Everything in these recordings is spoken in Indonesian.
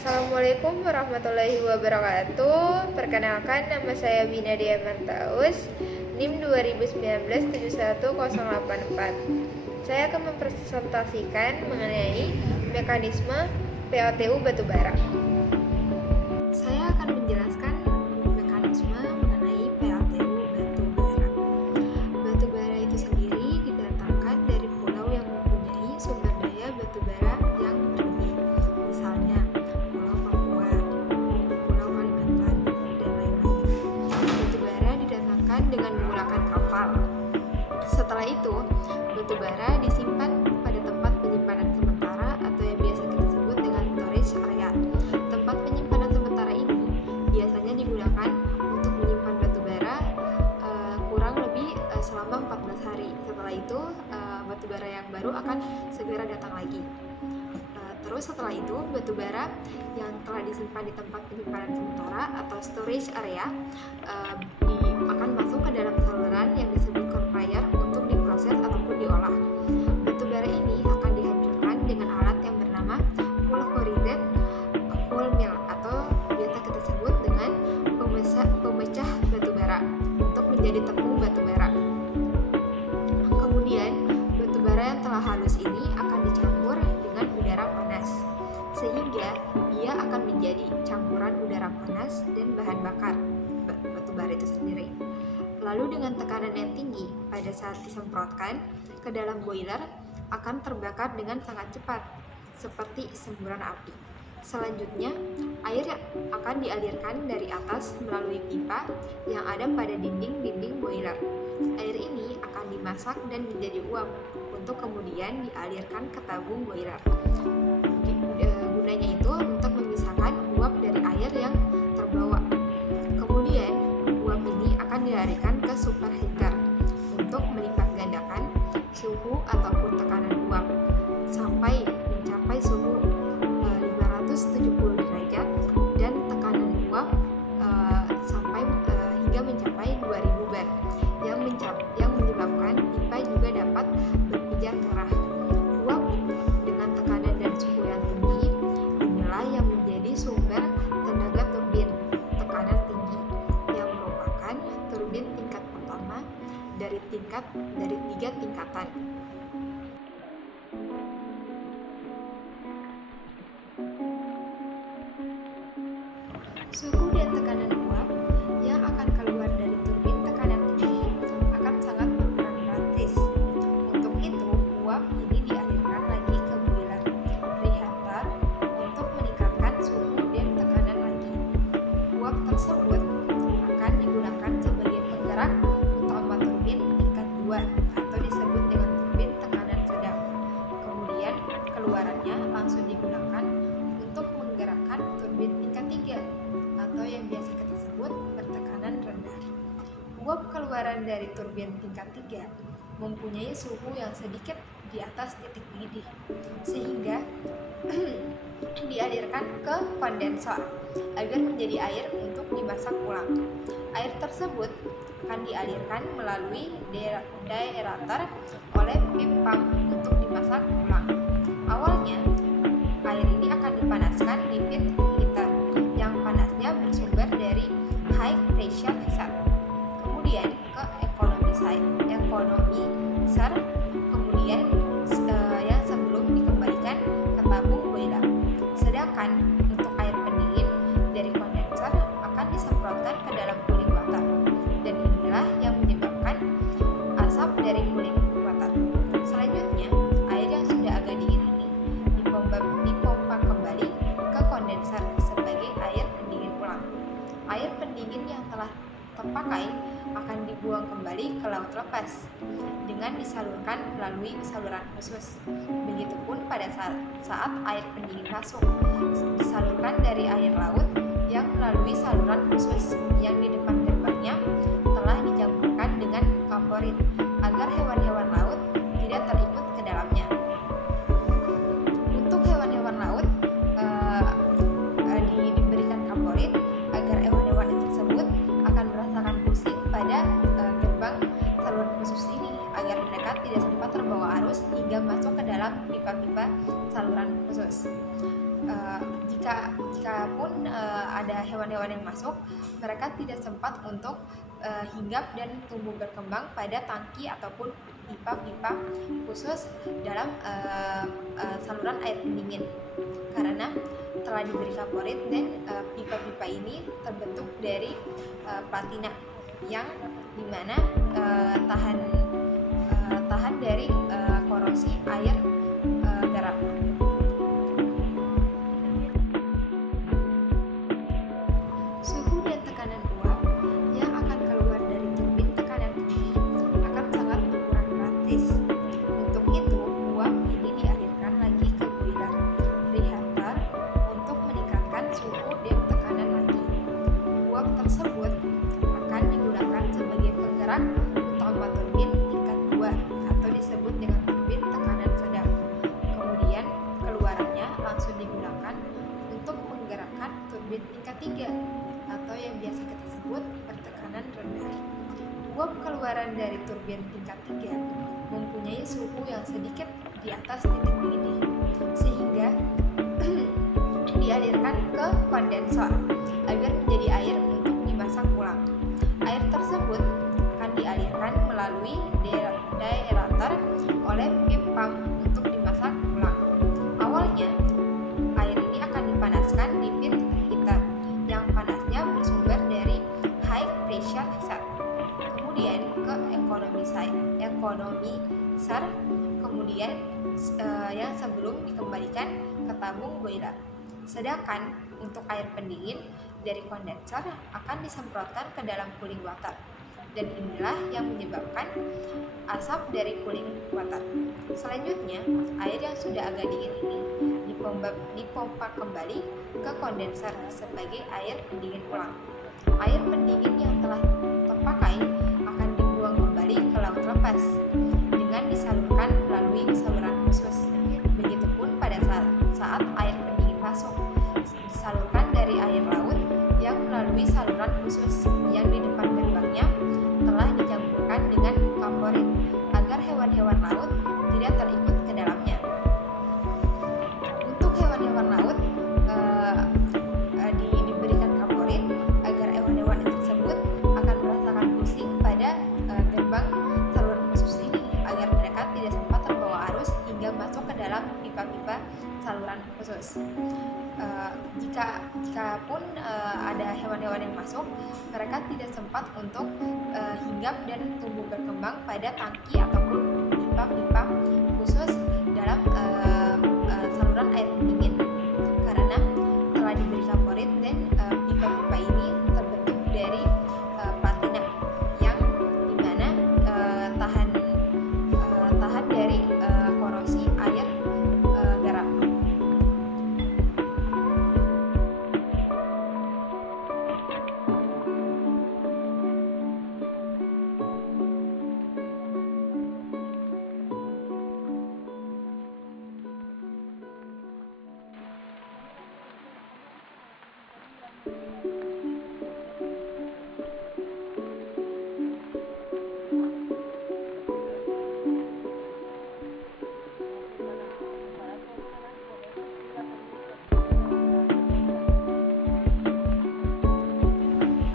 Assalamualaikum warahmatullahi wabarakatuh. Perkenalkan, nama saya Binadia Mantaus, NIM 2019-71084. Saya akan mempresentasikan mengenai mekanisme PLTU batubara. Saya akan menjelaskan mekanisme mengenai PLTU batubara. Batubara itu sendiri didatangkan dari pulau yang mempunyai sumber daya batubara yang berlebih, misalnya Pulau Papua, Pulau Kalimantan, dan lain-lain. Batubara didatangkan dengan menggunakan kapal. Setelah itu, batubara disimpan pada tempat penyimpanan sementara atau yang biasa kita sebut dengan storage area. Tempat penyimpanan sementara ini biasanya digunakan untuk menyimpan batubara kurang lebih selama 14 hari. Setelah itu, batubara yang baru akan segera datang lagi. Terus setelah itu, batubara yang telah disimpan di tempat penyimpanan sementara atau storage area akan masuk ke dalam saluran yang disebut conveyor untuk diproses ataupun diolah. Batubara ini akan dihancurkan dengan alat yang bernama pulverized full mill atau biasa kita sebut dengan pemecah batubara untuk menjadi tepung batubara. Kemudian, batubara yang telah halus ini akan dicampur dengan udara panas, sehingga ia akan menjadi campuran udara panas dan bahan bakar batubara itu sendiri. Lalu dengan tekanan yang tinggi pada saat disemprotkan ke dalam boiler akan terbakar dengan sangat cepat, seperti semburan api. Selanjutnya, air akan dialirkan dari atas melalui pipa yang ada pada dinding-dinding boiler. Air ini akan dimasak dan menjadi uap untuk kemudian dialirkan ke tabung boiler. Gunanya itu untuk memisahkan uap dari air yang terbawa. Kemudian, uap ini akan dilarikan ke superheater untuk melipat gandakan suhu ataupun tekanan uap sampai mencapai suhu 570 derajat dan tekanan uap sampai hingga mencapai 2000 bar yang menyebabkan pipa juga dapat berpijar merah. Uap dengan tekanan dan suhu yang tinggi inilah yang menjadi sumber tenaga turbin tekanan tinggi yang merupakan turbin tingkat pertama dari 3 tingkatan. Suhu dan tekanan uap yang akan keluar dari turbin tekanan tinggi akan sangat berkurang drastis. Untuk itu, uap ini dialirkan lagi ke boiler reheater untuk meningkatkan suhu dan tekanan lagi. Uap tersebut akan digunakan sebagai penggerak utama turbin tingkat 2 atau disebut dengan turbin tekanan sedang. Kemudian, keluarannya langsung digunakan untuk menggerakkan turbin tingkat 3 atau yang biasa kita sebut bertekanan rendah. Uap keluaran dari turbin tingkat 3 mempunyai suhu yang sedikit di atas titik didih, sehingga dialirkan ke kondensor agar menjadi air untuk dimasak ulang. Air tersebut akan dialirkan melalui deaerator oleh pipe pump untuk dimasak ulang. Awalnya, air ini akan dipanaskan di pit heater yang panasnya bersumber dari high pressure heater, kemudian ke economizer, kemudian yang sebelum dikembalikan ke tabung boiler. Sedangkan untuk air pendingin dari kondensor akan disemprotkan ke dalam cooling water, dan inilah yang menyebabkan asap dari cooling water. Selanjutnya, air yang sudah agak dingin ini dipompa kembali ke kondensor sebagai air pendingin ulang. Air pendingin yang telah terpakai akan dibuang kembali ke laut lepas dengan disalurkan melalui saluran khusus. Begitupun pada saat air pendingin masuk, disalurkan dari air laut yang melalui saluran khusus yang di depan gerbangnya telah dicampurkan dengan kaporit agar hewan-hewan laut tidak terikut ke dalamnya. Untuk hewan-hewan laut diberikan kaporit agar hewan-hewan tersebut akan merasakan pusing pada gerbang saluran khusus ini agar mereka tidak sempat terbawa arus hingga masuk ke dalam pipa-pipa saluran khusus. Jika jika pun ada hewan-hewan yang masuk, mereka tidak sempat untuk hinggap dan tumbuh berkembang pada tangki ataupun pipa-pipa khusus dalam saluran air pendingin, karena telah diberi kaporit dan pipa-pipa ini terbentuk dari platina yang dimana tahan dari korosi air garam. Suhu dan tekanan uap yang akan keluar dari turbin tekanan tinggi akan sangat berkurang drastis. Untuk itu, uap ini dialirkan lagi ke boiler reheater untuk meningkatkan suhu dan tekanan lagi. Uap tersebut akan digunakan sebagai penggerak utama turbin tingkat 2 atau disebut dengan turbin tekanan sedang. Kemudian keluarannya langsung digunakan untuk menggerakkan turbin tingkat 3 atau yang biasa kita sebut bertekanan rendah. Uap keluaran dari turbin tingkat 3 mempunyai suhu yang sedikit di atas titik didih, sehingga dialirkan ke kondensor agar menjadi air untuk dimasak ulang. Air tersebut akan dialirkan melalui deaerator oleh pipe pump untuk dimasak ulang. Awalnya, air ini akan dipanaskan di pit heater yang panasnya bersumber dari high pressure set, kemudian ke economizer, kemudian yang sebelum dikembalikan ke tabung boiler. Sedangkan untuk air pendingin dari kondensor akan disemprotkan ke dalam cooling water, dan inilah yang menyebabkan asap dari cooling water. Selanjutnya, air yang sudah agak dingin ini dipompa kembali ke kondensor sebagai air pendingin ulang. Air pendingin yang telah terpakai akan dibuang kembali ke laut lepas dengan disalurkan melalui saluran khusus. Begitupun pada saat air pendingin masuk, disalurkan dari air laut yang melalui saluran khusus yang di depan gerbangnya telah dicampurkan dengan kaporit agar hewan-hewan laut tidak terikut ke dalamnya. Untuk hewan-hewan laut diberikan kaporit agar hewan-hewan tersebut akan merasakan pusing pada gerbang saluran khusus ini agar mereka tidak sempat terbawa arus hingga masuk ke dalam pipa-pipa saluran khusus. Jika pun ada hewan-hewan yang masuk, mereka tidak sempat untuk hinggap dan tumbuh berkembang pada tangki ataupun pipa-pipa khusus dalam saluran air pendingin, karena telah diberi kaporit dan pipa-pipa ini terbentuk dari platina yang dimana tahan dari korosi air garam.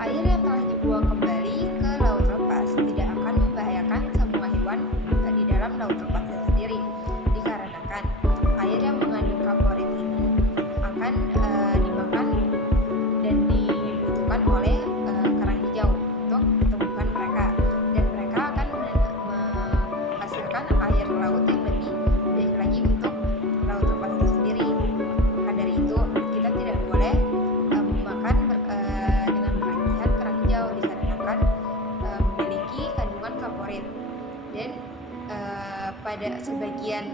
Air yang telah dibuang kembali ke laut lepas tidak akan membahayakan semua hewan di dalam laut lepasnya sendiri, dikarenakan air yang mengandung kaporit ini akan dimakan dan dibutuhkan oleh kerang hijau untuk tumbuhan mereka, dan mereka akan menghasilkan air laut yang lebih baik lagi untuk laut lepas itu sendiri. Maka dari itu kita tidak boleh memakan dengan berlebihan kerang hijau, dikarenakan memiliki kandungan kaporit. Dan pada sebagian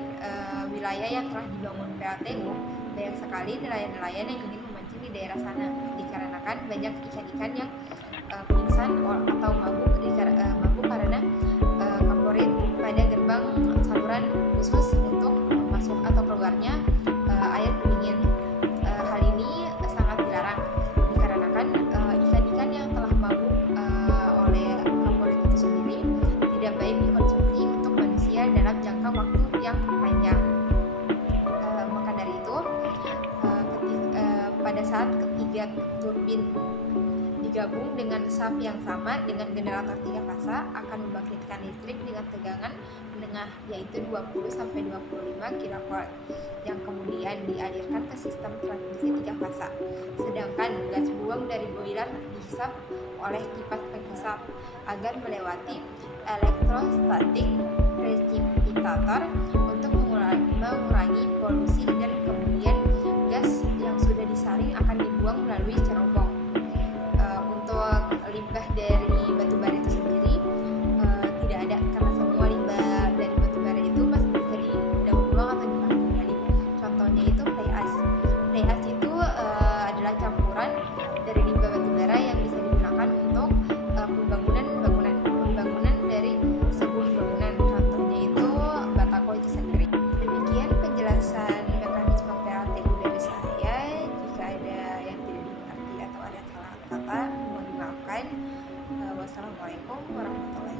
wilayah yang telah dibangun PLTU, banyak sekali nelayan-nelayan yang ingin memancing di daerah sana, dikarenakan banyak ikan-ikan yang pingsan atau mabuk karena kaporit pada gerbang saluran khusus untuk masuk atau keluarnya air pendingin. Hal ini sangat dilarang, dikarenakan ikan-ikan yang telah mabuk oleh kaporit itu sendiri tidak baik dikonsumsi untuk manusia dalam jangka waktu yang panjang. Maka dari itu, pada saat ketiga turbin digabung dengan sap yang sama dengan generator 3 fasa akan membangkitkan listrik dengan tegangan menengah yaitu 20-25 kW yang kemudian dialirkan ke sistem transmisi 3 fasa. Sedangkan gas buang dari boiler dihisap oleh kipas penghisap agar melewati elektrostatik precipitator untuk mengurangi polusi, dan kemudian gas yang sudah disaring akan dibuang melalui cerobong. Untuk limbah dari batubara itu sendiri tidak ada, karena semua limbah dari batubara itu masih bisa didaur ulang atau dipakai kembali. Contohnya itu fly ash. Fly ash itu adalah campuran dari limbah batubara yang bisa digunakan untuk pembangunan dari sebuah bangunan. Contohnya itu batako itu sendiri. Demikian penjelasan mekanisme PLTU dari saya. Jika ada yang tidak dimengerti atau ada salah kata, mohon dimaafkan. Wassalamualaikum warahmatullahi wabarakatuh.